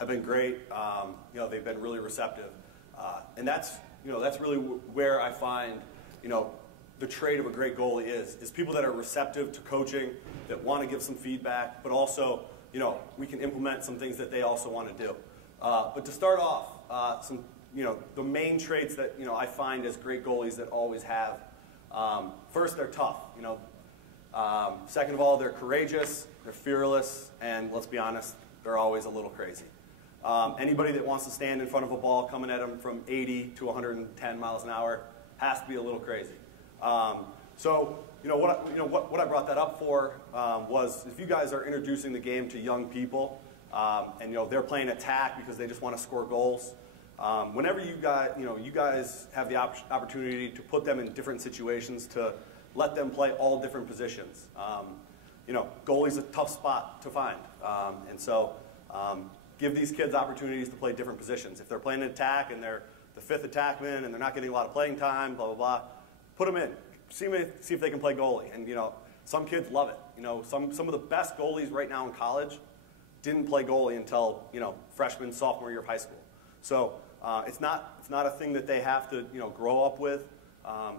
have been great. They've been really receptive, and that's really where I find the trait of a great goalie is people that are receptive to coaching, that want to give some feedback, but also we can implement some things that they also want to do. But to start off, the main traits that I find as great goalies that always have. First, they're tough. Second of all, they're courageous, they're fearless, and let's be honest, they're always a little crazy. Anybody that wants to stand in front of a ball coming at them from 80 to 110 miles an hour has to be a little crazy. What I brought that up for was if you guys are introducing the game to young people, and they're playing attack because they just want to score goals. Whenever you guys have the opportunity to put them in different situations, to let them play all different positions. Goalie's a tough spot to find, give these kids opportunities to play different positions. If they're playing an attack and they're the fifth attackman and they're not getting a lot of playing time, blah blah blah, put them in. See if they can play goalie. And some kids love it. Some of the best goalies right now in college didn't play goalie until freshman, sophomore year of high school. So it's not a thing that they have to grow up with.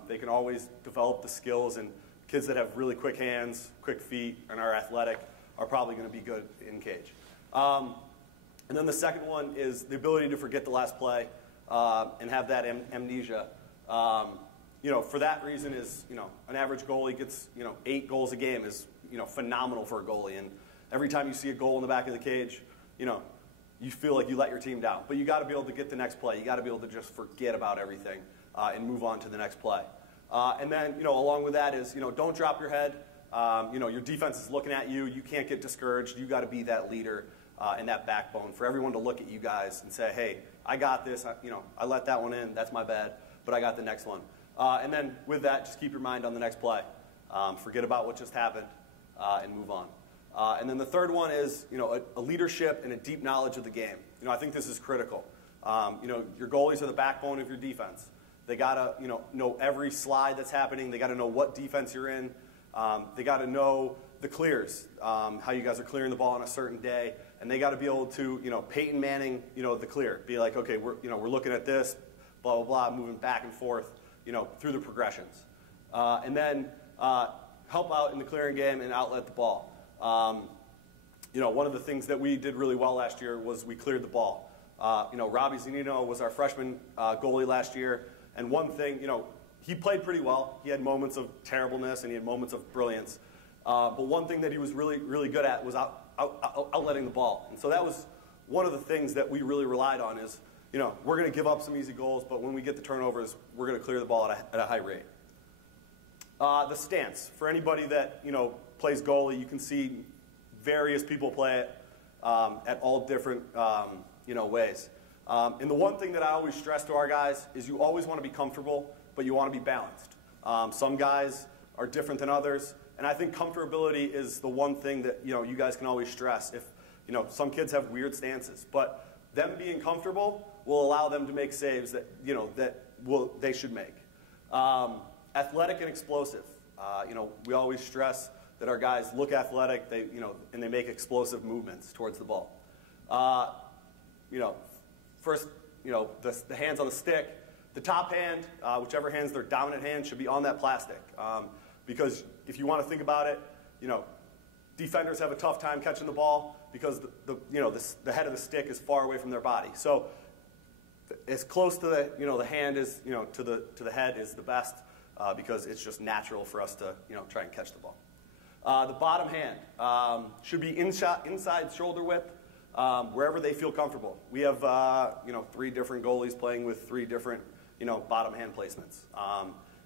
They can always develop the skills, and kids that have really quick hands, quick feet, and are athletic are probably going to be good in cage. And then the second one is the ability to forget the last play and have that amnesia. For that reason is an average goalie gets 8 goals a game is phenomenal for a goalie, and every time you see a goal in the back of the cage, you feel like you let your team down. But you got to be able to get the next play. You got to be able to just forget about everything and move on to the next play. And then along with that is don't drop your head. Your defense is looking at you. You can't get discouraged. You got to be that leader and that backbone for everyone to look at you guys and say, hey, I got this. I let that one in. That's my bad. But I got the next one. And then with that, just keep your mind on the next play. Forget about what just happened and move on. And then the third one is a leadership and a deep knowledge of the game. I think this is critical. Your goalies are the backbone of your defense. They got to know every slide that's happening. They got to know what defense you're in. They got to know the clears, how you guys are clearing the ball on a certain day, and they got to be able to Peyton Manning the clear. Be like, okay, we're looking at this, blah blah blah, moving back and forth through the progressions, and then help out in the clearing game and outlet the ball. One of the things that we did really well last year was we cleared the ball. Robbie Zanino was our freshman goalie last year, and one thing, he played pretty well. He had moments of terribleness and he had moments of brilliance. But one thing that he was really, really good at was outletting the ball. And so that was one of the things that we really relied on is, we're going to give up some easy goals, but when we get the turnovers, we're going to clear the ball at a high rate. The stance. For anybody that, plays goalie, you can see various people play it at all different, ways. And the one thing that I always stress to our guys is you always want to be comfortable, but you want to be balanced. Some guys are different than others, and I think comfortability is the one thing that you guys can always stress. If some kids have weird stances, but them being comfortable will allow them to make saves that they should make. Athletic and explosive. We always stress that our guys look athletic, and they make explosive movements towards the ball. First, the hands on the stick. The top hand, whichever hand's their dominant hand, should be on that plastic. Because if you want to think about it, defenders have a tough time catching the ball because the head of the stick is far away from their body. So as close to the hand is to the head is the best because it's just natural for us to try and catch the ball. The bottom hand should be inside shoulder width. Wherever they feel comfortable. We have 3 different goalies playing with 3 different bottom hand placements,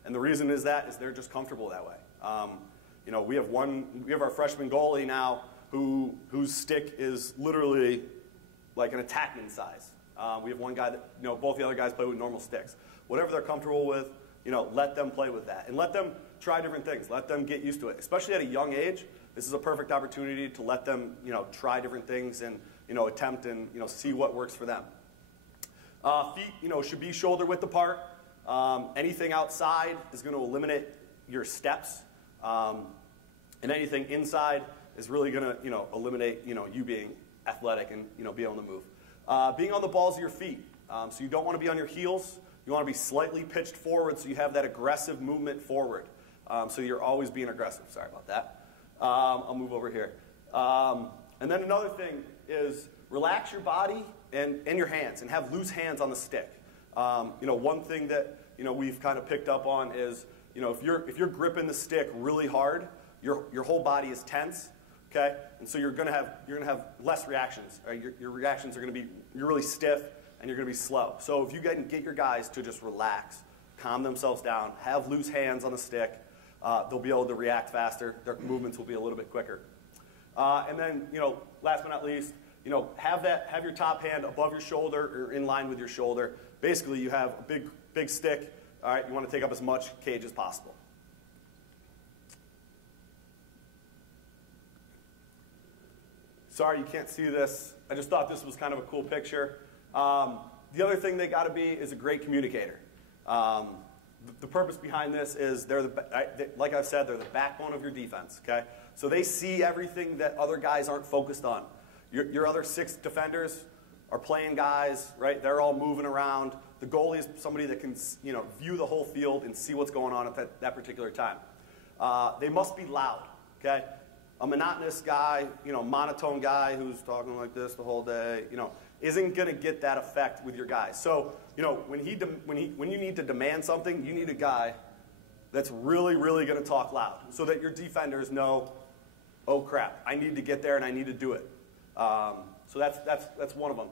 and the reason is they're just comfortable that way. We have our freshman goalie now whose stick is literally like an attackman size. We have one guy that both the other guys play with normal sticks. Whatever they're comfortable with, let them play with that and let them try different things. Let them get used to it, especially at a young age. This is a perfect opportunity to let them, try different things and, attempt and, see what works for them. Feet, should be shoulder width apart. Anything outside is going to eliminate your steps, and anything inside is really going to, eliminate, you being athletic and, be able to move. Being on the balls of your feet. So you don't want to be on your heels. You want to be slightly pitched forward so you have that aggressive movement forward. So you're always being aggressive. Sorry about that. I'll move over here. And then another thing is relax your body and your hands and have loose hands on the stick. One thing that we've kind of picked up on is if you're gripping the stick really hard, your whole body is tense. Okay, and so you're gonna have less reactions. Right? Your reactions are gonna be you're really stiff and you're gonna be slow. So if you can get your guys to just relax, calm themselves down, have loose hands on the stick, they'll be able to react faster. Their movements will be a little bit quicker. And then last but not least, have your top hand above your shoulder or in line with your shoulder. Basically, you have a big stick. All right, you want to take up as much cage as possible. Sorry you can't see this. I just thought this was kind of a cool picture. The other thing they got to be is a great communicator. The purpose behind this is like I've said, they're the backbone of your defense. Okay, so they see everything that other guys aren't focused on. Your other 6 defenders are playing guys, right? They're all moving around. The goalie is somebody that can view the whole field and see what's going on at that particular time. They must be loud. Okay. A monotonous guy, monotone guy who's talking like this the whole day, isn't going to get that effect with your guys. So, when you need to demand something, you need a guy that's really, really going to talk loud so that your defenders know, oh crap, I need to get there and I need to do it. So that's one of them.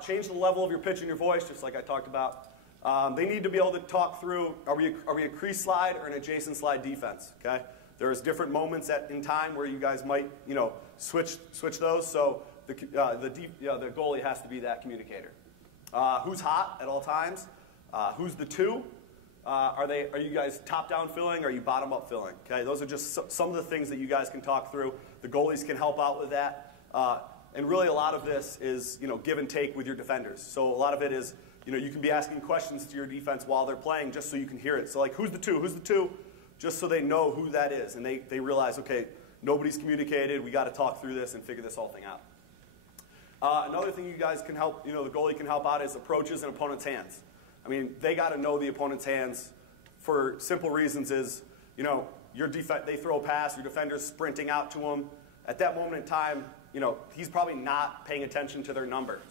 Change the level of your pitch and your voice, just like I talked about. They need to be able to talk through, are we a crease slide or an adjacent slide defense? Okay. There's different moments in time where you guys might, switch those. So the goalie has to be that communicator. Who's hot at all times? Who's the 2? Are you guys top-down filling or are you bottom-up filling? Okay, those are just some of the things that you guys can talk through. The goalies can help out with that. And really a lot of this is, give and take with your defenders. So a lot of it is, you can be asking questions to your defense while they're playing just so you can hear it. So like, who's the 2? Who's the 2? Just so they know who that is. And they realize, okay, nobody's communicated. We got to talk through this and figure this whole thing out. Another thing you guys can help, the goalie can help out is approaches and opponent's hands. I mean, they got to know the opponent's hands for simple reasons is, they throw a pass, your defender's sprinting out to them. At that moment in time, he's probably not paying attention to their numbers.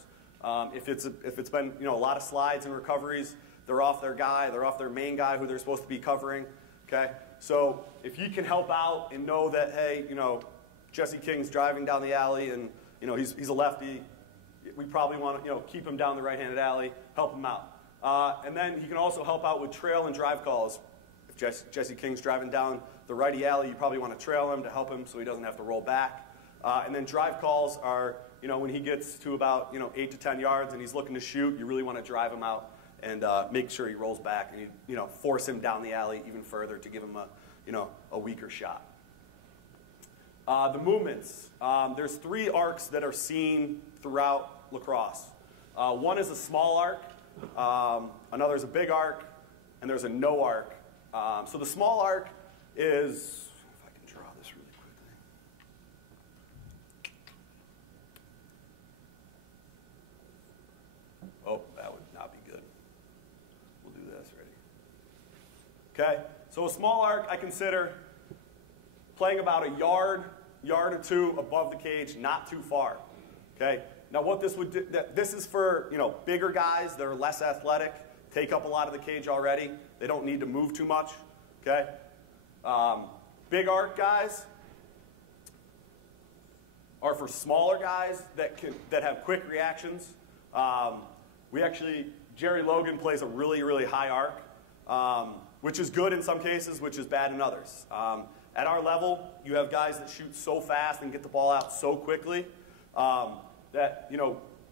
If it's been, a lot of slides and recoveries, they're off their guy, they're off their main guy who they're supposed to be covering. Okay, so if you can help out and know that, hey, Jesse King's driving down the alley and he's a lefty, we probably want to keep him down the right-handed alley, help him out, and then he can also help out with trail and drive calls. If Jesse King's driving down the righty alley, you probably want to trail him to help him so he doesn't have to roll back, and then drive calls are when he gets to about 8 to 10 yards and he's looking to shoot, you really want to drive him out and make sure he rolls back and you force him down the alley even further to give him a weaker shot. The movements. There's 3 arcs that are seen throughout lacrosse. One is a small arc, another is a big arc, and there's a no arc. So the small arc is, if I can draw this really quickly. Oh, that would not be good. We'll do this, ready? Okay, so a small arc I consider playing about a yard or 2 above the cage, not too far. Okay, now what this would do, this is for bigger guys that are less athletic, take up a lot of the cage already. They don't need to move too much. Okay, big arc guys are for smaller guys that have quick reactions. Jerry Logan plays a really, really high arc, which is good in some cases, which is bad in others. At our level, you have guys that shoot so fast and get the ball out so quickly that,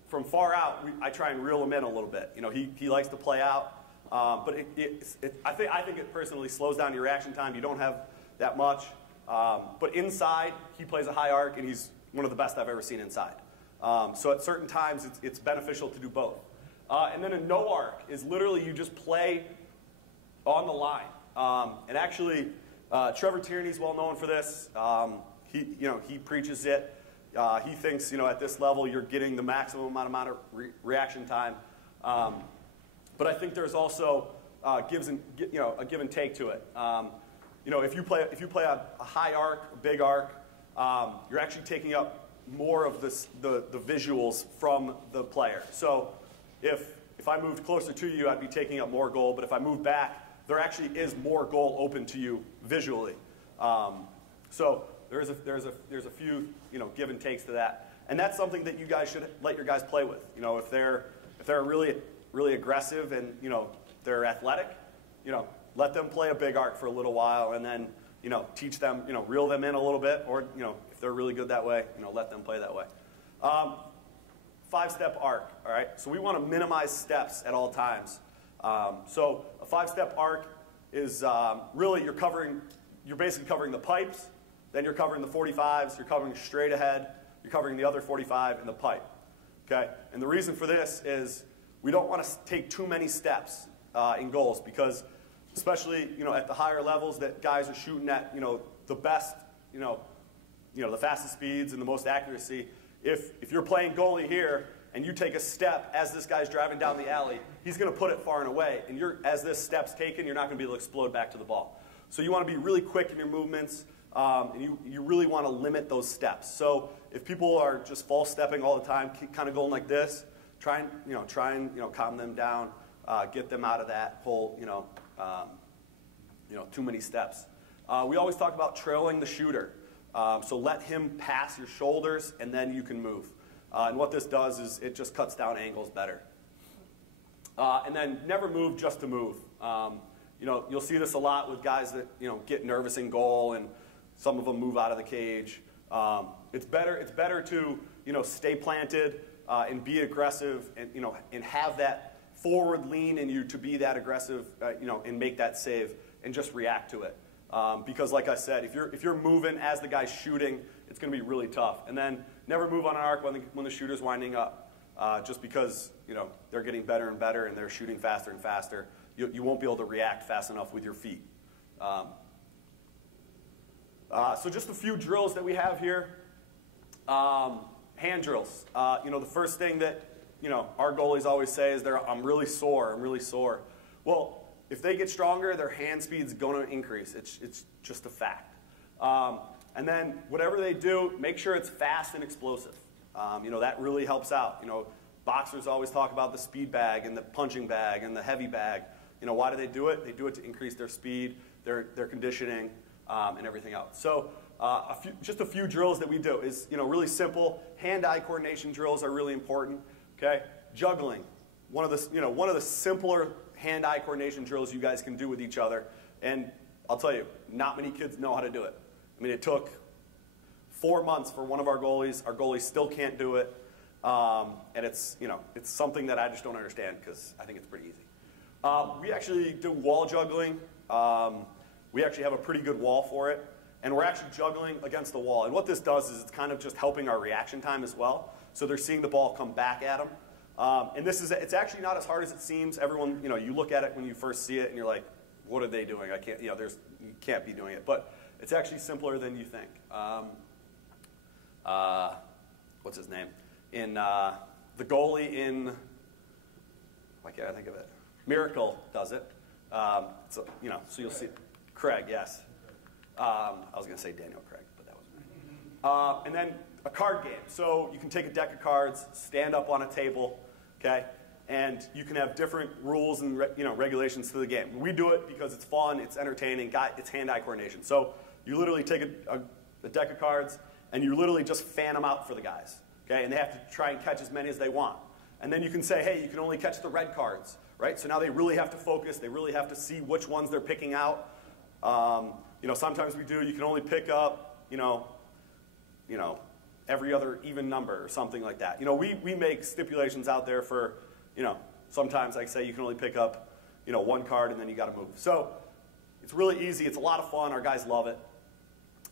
from far out, I try and reel him in a little bit. He likes to play out, but I think it personally slows down your reaction time. You don't have that much. But inside, he plays a high arc, and he's one of the best I've ever seen inside. So at certain times, it's beneficial to do both. And then a no arc is literally you just play on the line. And actually, Trevor Tierney's well known for this. He preaches it. He thinks, at this level you're getting the maximum amount of reaction time. But I think there's also a give and take to it. If you play a high arc, a big arc, you're actually taking up more of the visuals from the player. So if I moved closer to you, I'd be taking up more goal. But if I move back, there actually is more goal open to you visually. So there's a few give and takes to that, and that's something that you guys should let your guys play with. If they're really aggressive and they're athletic, let them play a big arc for a little while, and then teach them, reel them in a little bit, or if they're really good that way, let them play that way. 5-step arc. All right, so we want to minimize steps at all times. So a 5-step arc is really you're basically covering the pipes, then you're covering the 45s, you're covering straight ahead, you're covering the other 45 in the pipe. Okay, and the reason for this is we don't want to take too many steps in goals, because especially at the higher levels that guys are shooting at the best, the fastest speeds and the most accuracy. If you're playing goalie here and you take a step as this guy's driving down the alley, he's going to put it far and away, and as this step's taken, you're not going to be able to explode back to the ball. So you want to be really quick in your movements, and you really want to limit those steps. So if people are just false stepping all the time, kind of going like this, try and calm them down, get them out of that whole too many steps. We always talk about trailing the shooter. So let him pass your shoulders, and then you can move. And what this does is it just cuts down angles better. And then never move just to move. You'll see this a lot with guys that get nervous in goal, and some of them move out of the cage. It's better to stay planted and be aggressive, and have that forward lean in you to be that aggressive, and make that save, and just react to it. Because like I said, if you're moving as the guy's shooting, it's going to be really tough. And then never move on an arc when the shooter's winding up, just because they're getting better and better and they're shooting faster and faster. You won't be able to react fast enough with your feet. So just a few drills that we have here. Hand drills. The first thing that our goalies always say is I'm really sore. I'm really sore. Well, if they get stronger, their hand speed's going to increase. It's just a fact. And then whatever they do, make sure it's fast and explosive. That really helps out. Boxers always talk about the speed bag and the punching bag and the heavy bag. Why do they do it? They do it to increase their speed, their conditioning, and everything else. So just a few drills that we do is really simple. Hand-eye coordination drills are really important. Okay, juggling, one of the simpler hand-eye coordination drills you guys can do with each other. And I'll tell you, not many kids know how to do it. I mean, it took 4 months for one of our goalies. Our goalies still can't do it. And it's something that I just don't understand, because I think it's pretty easy. We actually do wall juggling. We actually have a pretty good wall for it. And we're actually juggling against the wall. And what this does is it's kind of just helping our reaction time as well. So they're seeing the ball come back at them. And it's actually not as hard as it seems. Everyone, you look at it when you first see it and you're like, what are they doing? I can't, you can't be doing it. But it's actually simpler than you think. What's his name? In the goalie in, why can't I think of it? Miracle does it. So you'll see, Craig, yes. I was going to say Daniel Craig, but that wasn't right. And then a card game. So you can take a deck of cards, stand up on a table, okay, and you can have different rules and regulations to the game. We do it because it's fun, it's entertaining, it's hand-eye coordination. So you literally take a deck of cards and you literally just fan them out for the guys, okay, and they have to try and catch as many as they want. And then you can say, hey, you can only catch the red cards, right? So now they really have to focus. They really have to see which ones they're picking out. Sometimes you can only pick up, every other even number or something like that. We make stipulations out there for, sometimes like say you can only pick up, one card and then you got to move. So it's really easy. It's a lot of fun. Our guys love it.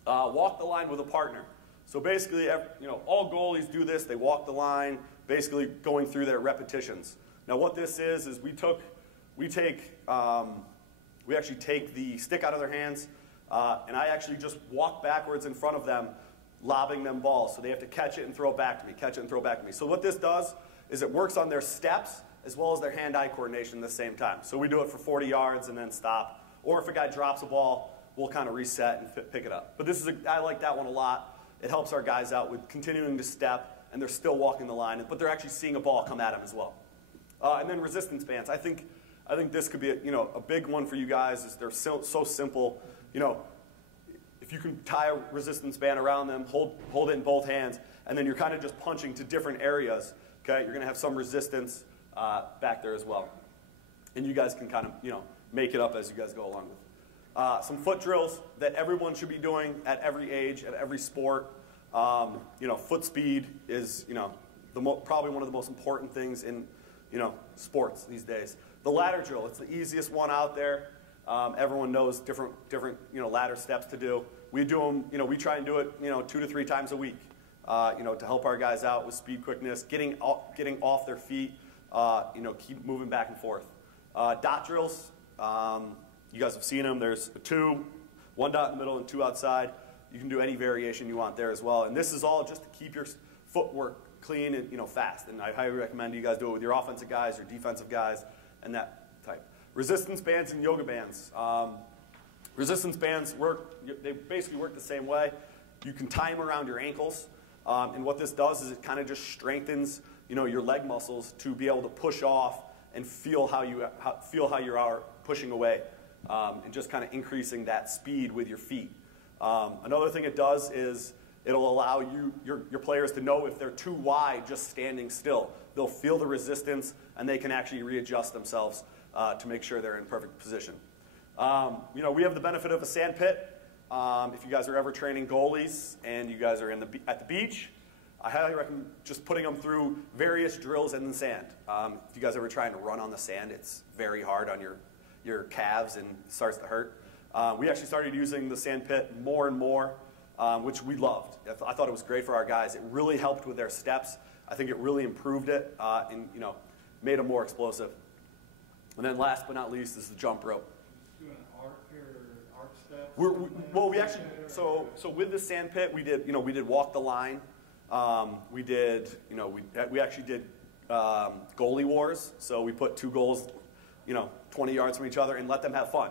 Walk the line with a partner. So basically, all goalies do this. They walk the line, basically going through their repetitions. Now what this is we actually take the stick out of their hands, and I actually just walk backwards in front of them lobbing them balls. So they have to catch it and throw it back to me, catch it and throw it back to me. So what this does is it works on their steps as well as their hand-eye coordination at the same time. So we do it for 40 yards and then stop. Or if a guy drops a ball, we'll kind of reset and pick it up. But I like that one a lot. It helps our guys out with continuing to step, and they're still walking the line, but they're actually seeing a ball come at them as well. And then resistance bands. I think this could be a big one for you guys. Is they're so simple. If you can tie a resistance band around them, hold it in both hands, and then you're kind of just punching to different areas. Okay, you're going to have some resistance back there as well, and you guys can kind of make it up as you guys go along with. Some foot drills that everyone should be doing at every age, at every sport. Foot speed is probably one of the most important things in sports these days. The ladder drill, it's the easiest one out there. Everyone knows different ladder steps to do. We do them, we try and do it 2 to 3 times a week, to help our guys out with speed, quickness, getting off their feet, keep moving back and forth. Dot drills, you guys have seen them. There's 2, 1 dot in the middle and 2 outside. You can do any variation you want there as well. And this is all just to keep your footwork clean and fast. And I highly recommend you guys do it with your offensive guys, your defensive guys, and that type. Resistance bands and yoga bands. Resistance bands they basically work the same way. You can tie them around your ankles. And what this does is it kind of just strengthens your leg muscles to be able to push off and feel how you are pushing away, and just kind of increasing that speed with your feet. Another thing it does is it'll allow your players to know if they're too wide just standing still. They'll feel the resistance, and they can actually readjust themselves to make sure they're in perfect position. We have the benefit of a sand pit. If you guys are ever training goalies and you guys are at the beach, I highly recommend just putting them through various drills in the sand. If you guys are ever trying to run on the sand, it's very hard on your calves and it starts to hurt. We actually started using the sand pit more and more, which we loved. I thought it was great for our guys. It really helped with their steps. I think it really improved it and made them more explosive. And then last but not least is the jump rope. Do an arc or arc steps? We actually so with the sand pit we did walk the line. We actually did goalie wars. So we put 2 goals 20 yards from each other and let them have fun.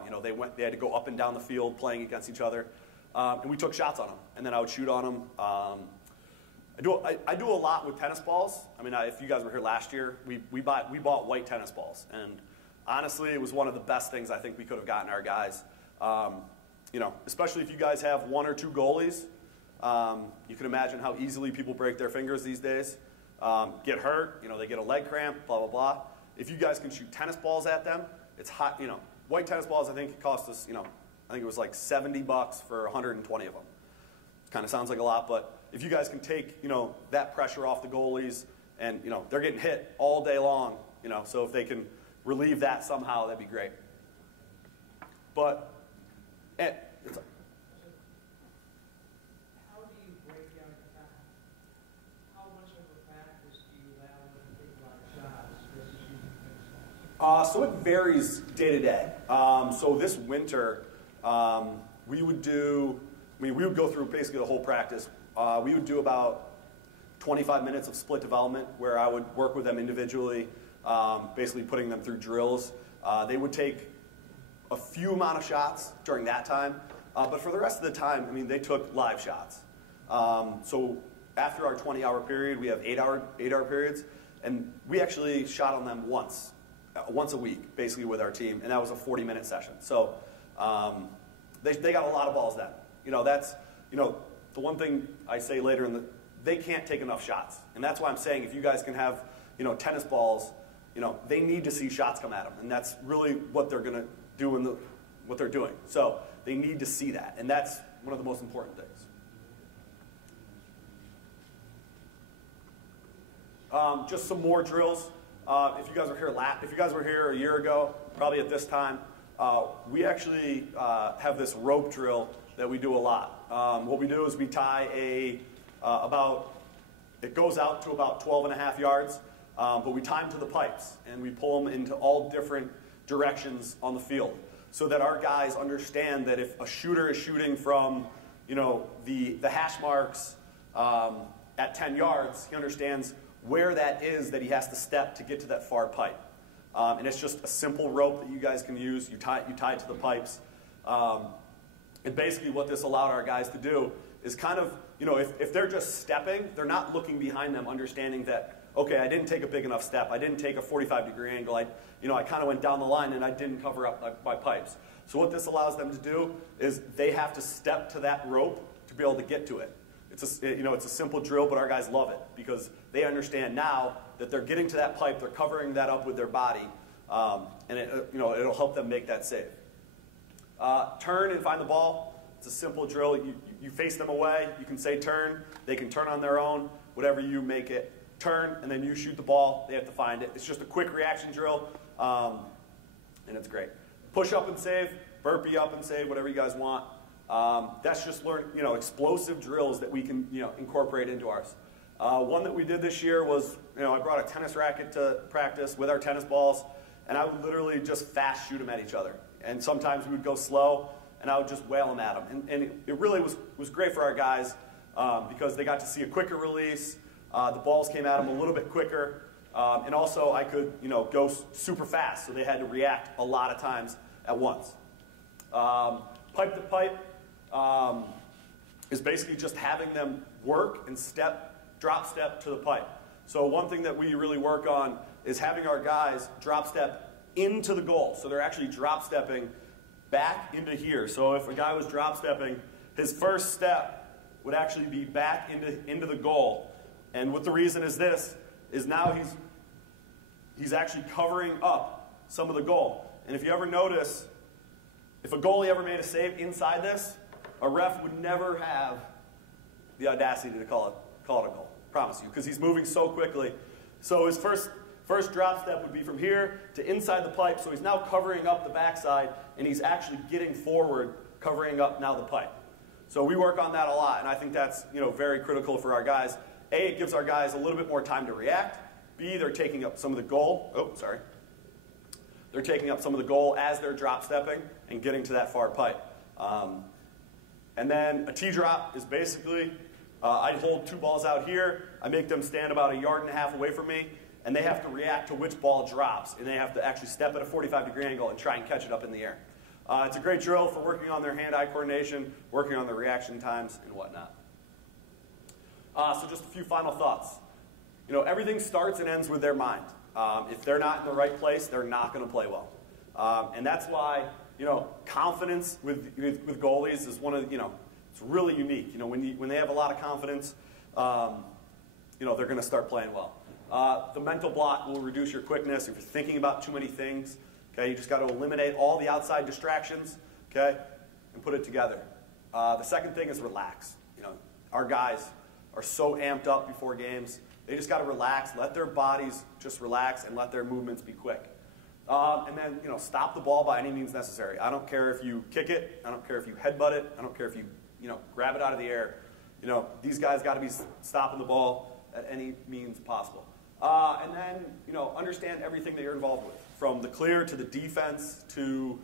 They had to go up and down the field playing against each other, and we took shots on them. And then I would shoot on them. I do a lot with tennis balls. I mean, if you guys were here last year, we bought white tennis balls, and honestly, it was one of the best things I think we could have gotten our guys. Especially if you guys have 1 or 2 goalies, you can imagine how easily people break their fingers these days, get hurt. They get a leg cramp, blah blah blah. If you guys can shoot tennis balls at them, it's hot. White tennis balls, I think it cost us, I think it was like $70 for 120 of them. Kind of sounds like a lot, but if you guys can take, that pressure off the goalies, and they're getting hit all day long, so if they can relieve that somehow, that'd be great. But How do you break down time? How much of a practice do you allow them to take a lot of shots versus shooting tennis balls? So it varies day to day. So this winter, we would go through basically the whole practice. We would do about 25 minutes of split development where I would work with them individually, basically putting them through drills. They would take a few amount of shots during that time, but for the rest of the time, they took live shots. So after our 20-hour period, we have 8-hour periods, and we actually shot on them once a week, basically with our team, and that was a 40-minute session. So they got a lot of balls then. That's the one thing I say later they can't take enough shots, and that's why I'm saying if you guys can have tennis balls, they need to see shots come at them, and that's really what they're gonna do what they're doing. So they need to see that, and that's one of the most important things. Just some more drills. If you guys were here a year ago, probably at this time, we actually have this rope drill that we do a lot. What we do is we tie it goes out to about 12.5 yards, but we tie them to the pipes, and we pull them into all different directions on the field so that our guys understand that if a shooter is shooting from the hash marks at 10 yards, he understands where that is that he has to step to get to that far pipe. And it's just a simple rope that you guys can use. You tie it to the pipes. And basically what this allowed our guys to do is kind of, if they're just stepping, they're not looking behind them, understanding that, okay, I didn't take a big enough step. I didn't take a 45-degree angle. I kind of went down the line and I didn't cover up my pipes. So what this allows them to do is they have to step to that rope to be able to get to it. It's a simple drill, but our guys love it because they understand now that they're getting to that pipe, they're covering that up with their body, and it'll help them make that save. Turn and find the ball. It's a simple drill. You face them away. You can say turn. They can turn on their own, whatever you make it. Turn, and then you shoot the ball. They have to find it. It's just a quick reaction drill, and it's great. Push up and save, burpee up and save, whatever you guys want. That's just explosive drills that we can incorporate into ours. One that we did this year was, I brought a tennis racket to practice with our tennis balls, and I would literally just fast shoot them at each other. And sometimes we would go slow, and I would just whale them at them. And it really was great for our guys because they got to see a quicker release. The balls came at them a little bit quicker. And also I could go super fast, so they had to react a lot of times at once. Pipe to pipe is basically just having them work and drop step to the pipe. So one thing that we really work on is having our guys drop step into the goal. So they're actually drop stepping back into here. So if a guy was drop stepping, his first step would actually be back into the goal. And what the reason is this, is now he's actually covering up some of the goal. And if you ever notice, if a goalie ever made a save inside this, a ref would never have the audacity to call it a goal. Promise you, because he's moving so quickly. So his first drop step would be from here to inside the pipe. So he's now covering up the backside, and he's actually getting forward, covering up now the pipe. So we work on that a lot, and I think that's very critical for our guys. A, it gives our guys a little bit more time to react. B, they're taking up some of the goal. Oh, sorry. They're taking up some of the goal as they're drop stepping and getting to that far pipe. And then a T-drop is basically, I hold two balls out here. I make them stand about 1.5 yards away from me, and they have to react to which ball drops, and they have to actually step at a 45-degree angle and try and catch it up in the air. It's a great drill for working on their hand-eye coordination, working on their reaction times, and whatnot. So just a few final thoughts. Everything starts and ends with their mind. If they're not in the right place, they're not going to play well. And that's why, confidence with goalies is one of, it's really unique. When they have a lot of confidence, they're going to start playing well. The mental block will reduce your quickness if you're thinking about too many things. Okay, you just got to eliminate all the outside distractions, okay, and put it together. The second thing is relax. Our guys are so amped up before games. They just got to relax, let their bodies just relax, and let their movements be quick. And then, stop the ball by any means necessary. I don't care if you kick it. I don't care if you headbutt it. I don't care if you, grab it out of the air. These guys got to be stopping the ball at any means possible. And then, understand everything that you're involved with, from the clear to the defense to,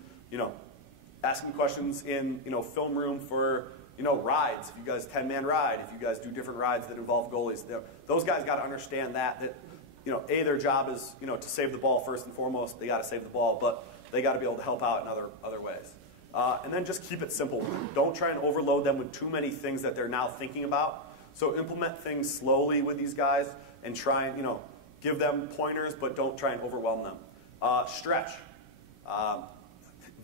asking questions in, film room for, rides. If you guys 10-man ride, if you guys do different rides that involve goalies, those guys got to understand that A, their job is, to save the ball first and foremost. They got to save the ball, but they got to be able to help out in other ways. And then just keep it simple. Don't try and overload them with too many things that they're now thinking about. So implement things slowly with these guys and try and, give them pointers, but don't try and overwhelm them. Stretch.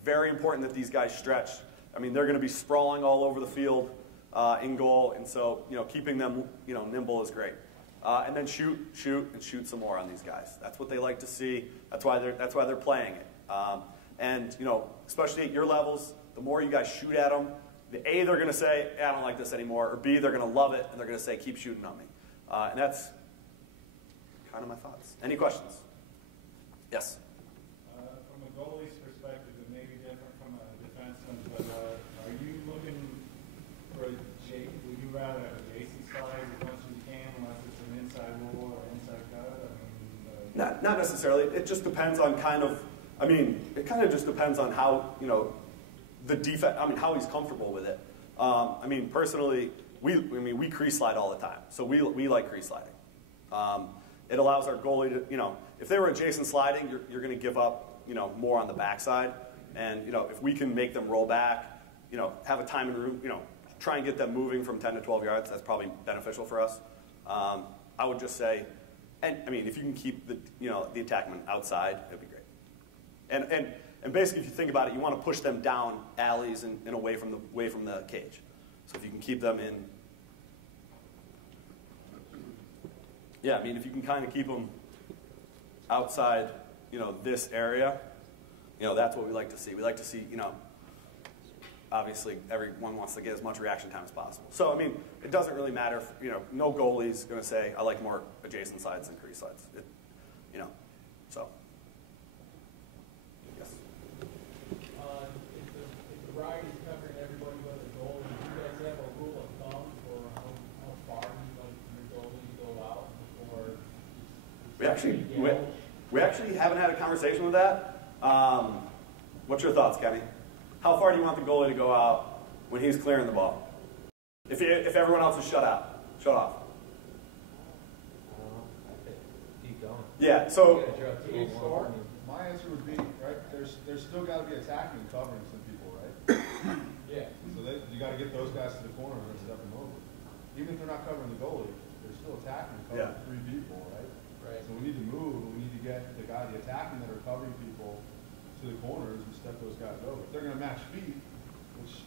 Very important that these guys stretch. I mean, they're going to be sprawling all over the field in goal, and so keeping them nimble is great. And then shoot some more on these guys. That's what they like to see. That's why they're playing it. And especially at your levels, the more you guys shoot at them, they're going to say, I don't like this anymore, or B, they're going to love it and they're going to say, keep shooting on me. And that's kind of my thoughts. Any questions? Yes. From a goalie's perspective, it may be different from a defenseman, but are you looking for would you rather have a Jason slide as much as you can, unless it's an inside roll or inside cut? Not necessarily. It just depends on it kind of just depends on how, the defense, how he's comfortable with it. Personally, we crease slide all the time, so we like crease sliding. It allows our goalie to, if they were adjacent sliding, you're going to give up, more on the backside. And, if we can make them roll back, have a time and room, try and get them moving from 10 to 12 yards, that's probably beneficial for us. I would just say, and I mean, if you can keep the attackman outside, it'd be great. And basically, if you think about it, you want to push them down alleys and away from the cage. So if you can keep them in, yeah, I mean, if you can kind of keep them outside, this area, that's what we like to see. We like to see, obviously everyone wants to get as much reaction time as possible. So, I mean, it doesn't really matter if, no goalie's going to say, I like more adjacent sides than crease sides. So. Yes? If the ride is covering everybody but the goalie, do you guys have a rule of thumb for how far you like your goalie to go out before? We actually haven't had a conversation with that. What's your thoughts, Kenny? How far do you want the goalie to go out when he's clearing the ball? If everyone else is shut off. Keep going. Yeah. So. My answer would be, right, there's still got to be attacking and covering some people, right? Yeah. So you got to get those guys to the corner and step them over. Even if they're not covering the goalie, they're still attacking and covering three people, right? Right. So we need to move, and we need to get the attacking that are covering people to the corners and step those guys over. If they're going to match feet, which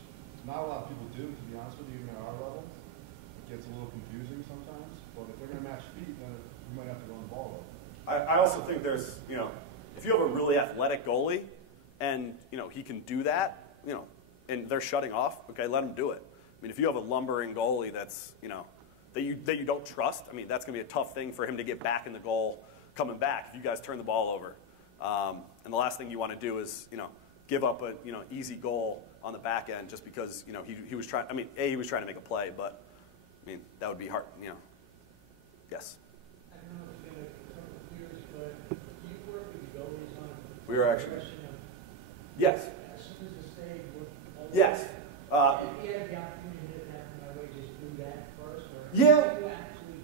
not a lot of people do, to be honest with you, even at our level, it gets a little confusing sometimes. But if they're going to match feet, then you might have to run the ball over. I also think there's, if you have a really athletic goalie and, he can do that, and they're shutting off, okay, let him do it. I mean, if you have a lumbering goalie that's, that you don't trust, I mean, that's going to be a tough thing for him to get back in the goal coming back if you guys turn the ball over. And the last thing you want to do is, give up a, easy goal on the back end just because, he was trying, I mean, he was trying to make a play, but, I mean, that would be hard, Yes? I don't know if it's been a couple of years, but do you work with the goalies on We were actually. progression of, Yes. as soon as the stage would Yes. If you had the opportunity to hit that from my way, just do that first, or Yeah. do you actually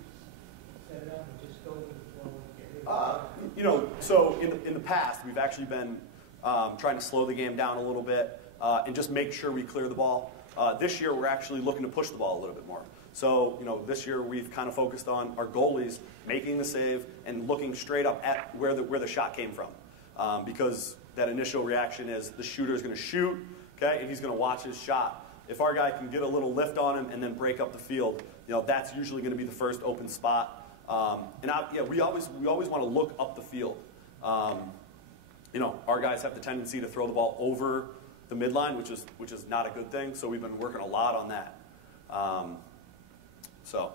set it up and just go with the flow and get rid of it? So in the past, we've actually been trying to slow the game down a little bit and just make sure we clear the ball. This year, we're actually looking to push the ball a little bit more. So, this year we've kind of focused on our goalies making the save and looking straight up at where the shot came from. Because that initial reaction is the shooter's going to shoot, okay, and he's going to watch his shot. If our guy can get a little lift on him and then break up the field, that's usually going to be the first open spot. We always want to look up the field. Our guys have the tendency to throw the ball over the midline, which is not a good thing. So we've been working a lot on that. So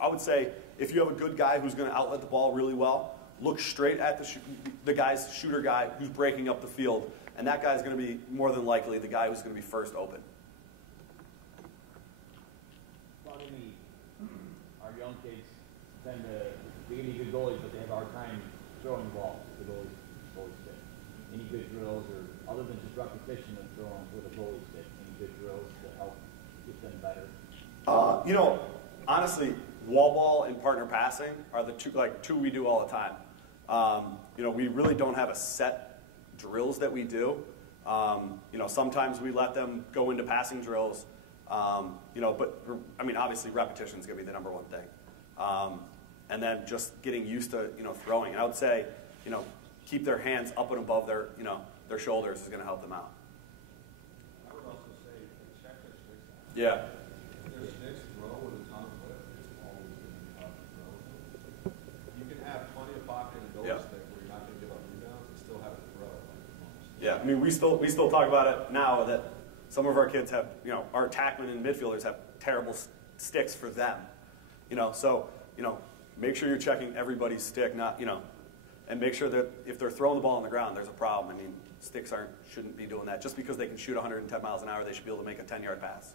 I would say if you have a good guy who's going to outlet the ball really well, look straight at the shooter guy who's breaking up the field, and that guy's going to be more than likely the guy who's going to be first open. Our young kids tend to be any good goalies, but they have a hard time throwing the ball with the goalie stick. Any good drills, or other than just repetition of throwing with a goalie stick, any good drills to help get them better? Honestly, wall ball and partner passing are the two we do all the time. We really don't have a set drills that we do. Sometimes we let them go into passing drills, but I mean, obviously repetition is going to be the number one thing. And then just getting used to, throwing. And I would say, keep their hands up and above their shoulders is going to help them out. I would also say check their sticks out. Yeah. If their sticks throw with a ton of lift, it's always going to be tough to throw. You can have plenty of pocket and goalie stick where you're not going to give up rebounds and still have it throw. Yeah, I mean, we still talk about it now that some of our kids have, our attackmen and midfielders have terrible sticks for them. So, make sure you're checking everybody's stick, and make sure that if they're throwing the ball on the ground, there's a problem. I mean, sticks shouldn't be doing that. Just because they can shoot 110 miles an hour, they should be able to make a 10-yard pass.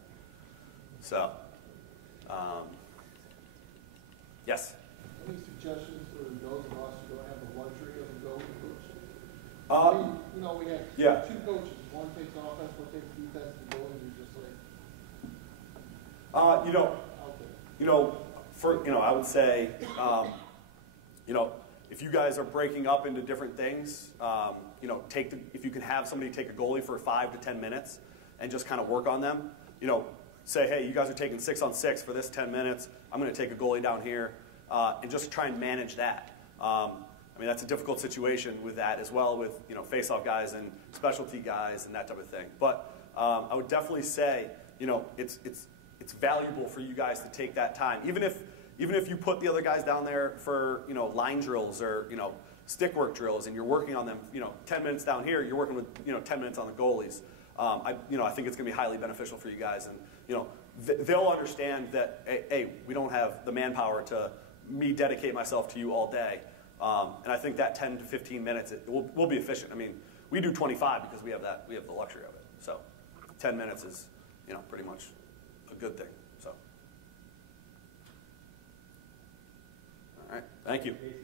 So, yes? Any suggestions for those of us who don't have the luxury of a goalie coach? We have two coaches. One takes offense, one takes defense. The goalies are just like You know, out there? I would say, if you guys are breaking up into different things, if you can have somebody take a goalie for 5 to 10 minutes and just kind of work on them, say, hey, you guys are taking 6-on-6 for this 10 minutes. I'm going to take a goalie down here, and just try and manage that. That's a difficult situation with that as well, with face-off guys and specialty guys and that type of thing. But I would definitely say, it's valuable for you guys to take that time, even if you put the other guys down there for line drills or stick work drills, and you're working on them 10 minutes down here, you're working with 10 minutes on the goalies. I think it's going to be highly beneficial for you guys, and they'll understand that hey, we don't have the manpower to dedicate myself to you all day, and I think that 10 to 15 minutes will be efficient. We do 25 because we have the luxury of it. So 10 minutes is pretty much a good thing. So all right, thank you. Casey?